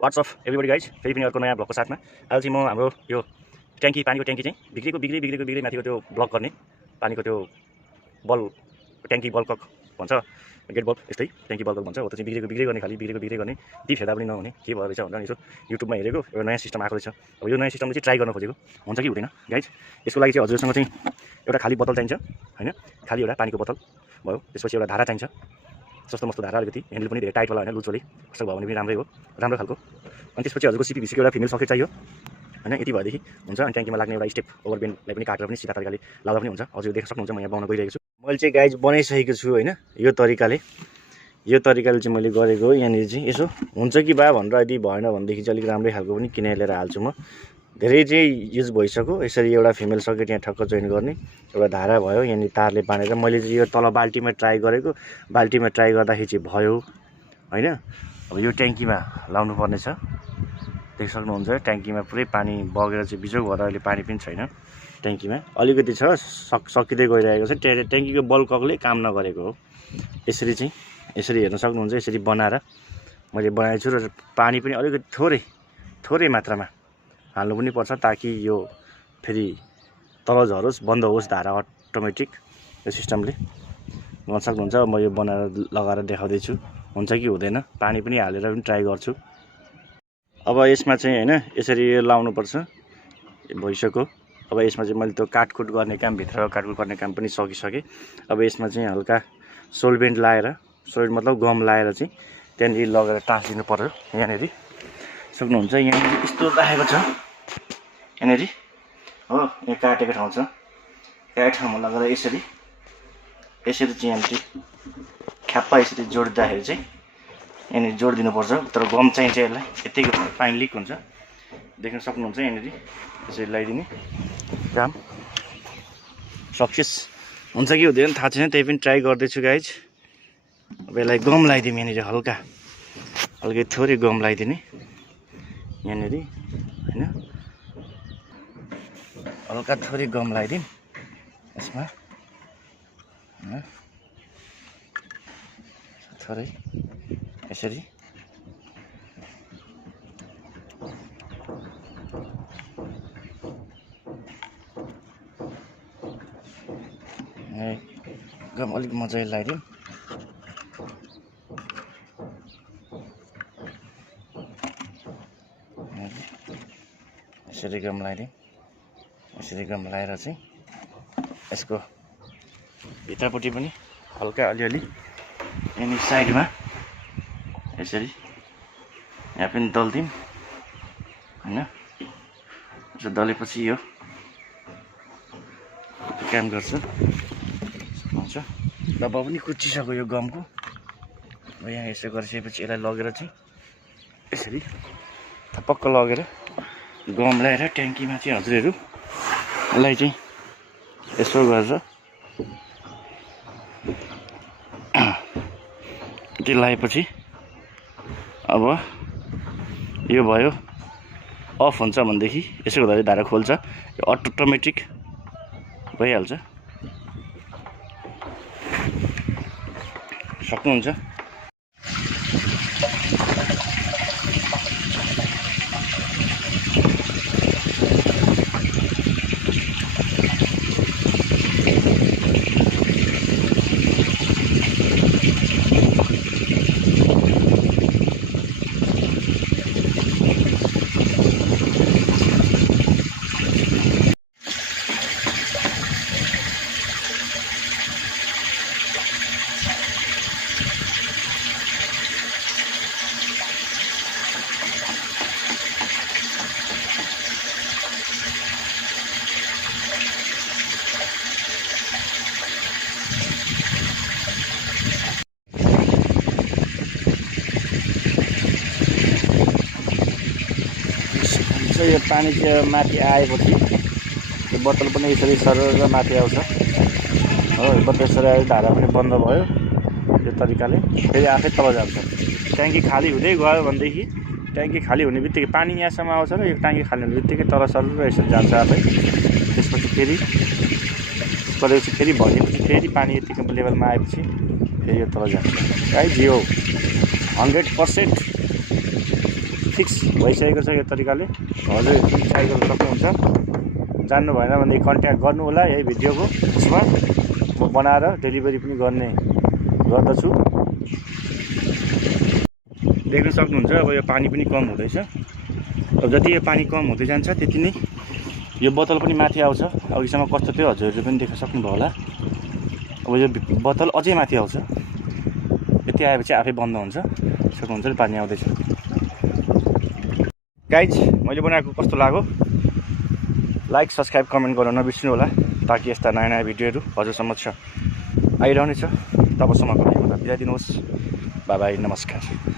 WhatsApp everybody guys फेरि पनि अर्को नयाँ ब्लगको साथमा आज चाहिँ म हाम्रो यो ट्याङ्की पानीको ट्याङ्की चाहिँ बिग्रिएको माथिको त्यो ब्लक गर्ने पानीको त्यो बल ट्याङ्की बल्कक भन्छ गेट बल्ब यस्तै ट्याङ्की बल्कक भन्छ हो त्यो चाहिँ बिग्रिएको गर्ने खाली बिग्रिएको गर्ने टिप हेर्दा पनि नहुने के भयो रहेछ भनेर यसो युट्युबमा हेरेको एउटा नयाँ सिस्टम आएको रहेछ। अब यो नयाँ सिस्टमले चाहिँ ट्राई गर्न खोजेको हुन्छ कि हुँदैन गाइज। यसको लागि चाहिँ हजुरसँग चाहिँ एउटा खाली बोतल चाहिन्छ हैन, खाली एउटा पानीको बोतल भयो। त्यसपछि एउटा धारा चाहिन्छ, सस्तो मस्तो धारा, अलिकति ह्यान्डल पनि धेरै टाइटवाला होइन, लुजवाली कस्तो भयो भने पनि राम्रै हो, राम्रो खालको। अनि त्यसपछि हजुरको सिपीभिसीको एउटा फिमेल सकेट चाहियो हैन, यति भएदेखि हुन्छ। अनि ट्याङ्कीमा लाग्ने एउटा स्टेप ओभर बेन्डलाई पनि काटेर पनि सिधा तरिकाले लाउँदा पनि हुन्छ। हजुर देख्न सक्नुहुन्छ म यहाँ बनाउन गइरहेको छु। मैले चाहिँ गाइज बनाइसकेको छु हैन, यो तरिकाले चाहिँ मैले गरेको। यहाँनिर चाहिँ यसो हुन्छ कि बा भनेर यदि भएन भनेदेखि चाहिँ अलिक राम्रै खालको पनि किनेर ल्याएर हाल्छु म। धेरै चाहिँ युज भइसक्यो। यसरी एउटा फिमेल सकेट यहाँ ठक्क जोइन गर्ने, एउटा धारा भयो, यहाँनिर तारले बाँधेर मैले चाहिँ यो तल बाल्टीमा ट्राई गरेको। बाल्टीमा ट्राई गर्दाखेरि चाहिँ भयो हैन। अब यो ट्याङ्कीमा लाउनु पर्ने छ, देख्न सक्नुहुन्छ ट्याङ्कीमा पुरै पानी बगेर चाहिँ बिजोग भएर अहिले पानी पनि छैन ट्याङ्कीमा, अलिकति छ सकिँदै गइरहेको छ। ट्याङ्कीको बल्ककले काम नगरेको हो। यसरी चाहिँ यसरी हेर्न सक्नुहुन्छ, यसरी बनाएर मैले बनाएको छु। र पानी पनि अलिकति थोरै मात्रामा हाल्नु पनि पर्छ ताकि यो फेरि तल झरोस्, बन्द होस् धारा अटोमेटिक। यो सिस्टमले गर्न सक्नुहुन्छ। म यो बनाएर लगाएर देखाउँदैछु हुन्छ कि हुँदैन, पानी पनि हालेर पनि ट्राई गर्छु। अब यसमा चाहिँ हैन यसरी लाउनुपर्छ भइसक्यो। अब यसमा चाहिँ मैले त्यो काटकुट गर्ने काम, भित्र काटकुट गर्ने काम पनि सकिसकेँ। अब यसमा चाहिँ हल्का सोल्भेन्ट लाएर, सोल्ट मतलब गम लाएर चाहिँ त्यहाँनिर लगेर टाँसिदिनु पर्यो। यहाँनिर सक्नुहुन्छ, यहाँनिर यस्तो राखेको छ यहाँनिर हो, यहाँ काटेको ठाउँ छ, काटेको ठाउँमा लगेर यसरी चाहिँ यहाँनिर ख्याप्पा यसरी जोड्दाखेरि चाहिँ यहाँनिर जोडिदिनुपर्छ। तर गम चाहिन्छ यसलाई, यतिको पानी लिक हुन्छ, देख्न सक्नुहुन्छ। यहाँनिर यसरी लगाइदिने काम सक्सेस हुन्छ कि हुँदैन थाहा छैन, त्यही पनि ट्राई गर्दैछु गाइज। अब यसलाई गम लगाइदिउँ यहाँनिर, हल्का थोरै गम लगाइदिने यहाँनिर होइन, हल्का थोरै गम लगाइदिउँ यसमा थोरै यसरी। गम अलिक मजाले लगाइदिउँ। यसरी गम लगाइदिउँ, यसरी गम लगाएर चाहिँ यसको भित्रपट्टि पनि हल्का अलिअलि यहाँनिर साइडमा यसरी यहाँ पनि दल्दिउँ होइन। यसो दलेपछि यो काम गर्छ हुन्छ। डब्बा पनि कुच्चिसक्यो यो गमको। अब यहाँ यसो गरिसकेपछि यसलाई लगेर चाहिँ यसरी थपक्क लगेर गम लगाएर ट्याङ्कीमा चाहिँ हजुरहरू यसलाई चाहिँ यसो गरेर त्यो लगाएपछि अब यो भयो अफ हुन्छ भनेदेखि यसो गर्दा धारा खोल्छ, यो अटोमेटिक भइहाल्छ। सक्नुहुन्छ। यो पानी चाहिँ माथि आएपछि यो बोतल पनि यसरी सरेर माथि आउँछ हो। बोतल यसरी आएर धारा पनि बन्द भयो। यो तरिकाले फेरि आफै तल जान्छ। ट्याङ्की खाली हुँदै गयो भनेदेखि ट्याङ्की खाली हुने बित्तिकै पानी यहाँसम्म आउँछ र यो ट्याङ्की खाली हुने बित्तिकै तल सरेर यसरी जान्छ आफै। त्यसपछि फेरि गरेपछि फेरि भरेपछि फेरि पानी यतिको लेभलमा आएपछि फेरि यो तल जान्छ। गाइज यो 100% फिक्स भइसकेको छ यो तरिकाले। हजुर ट्राई गर्न सक्नुहुन्छ। जान्नु भएन भने कन्ट्याक्ट गर्नु होला यही भिडियोको उसमा। म बनाएर डेलिभरी पनि गर्दछु। देख्न सक्नुहुन्छ अब यो पानी पनि कम हुँदैछ। अब जति यो पानी कम हुँदै जान्छ त्यति नै यो बोतल पनि माथि आउँछ। अघिसम्म कस्तो थियो हजुरहरूले पनि देख्न सक्नुभयो होला। अब यो बोतल अझै माथि आउँछ। यति आएपछि आफै बन्द हुन्छ। सक्नुहुन्छ पानी आउँदैछ। गाइज मैले बनाएको कस्तो लाग्यो लाइक सब्सक्राइब कमेन्ट गर्न नबिर्सिनु होला, ताकि यस्ता नयाँ नयाँ भिडियोहरू हजुरसम्म आइरहनेछ। तबसम्मको लागि मलाई बिदा दिनुहोस्। बाई बाई, नमस्कार।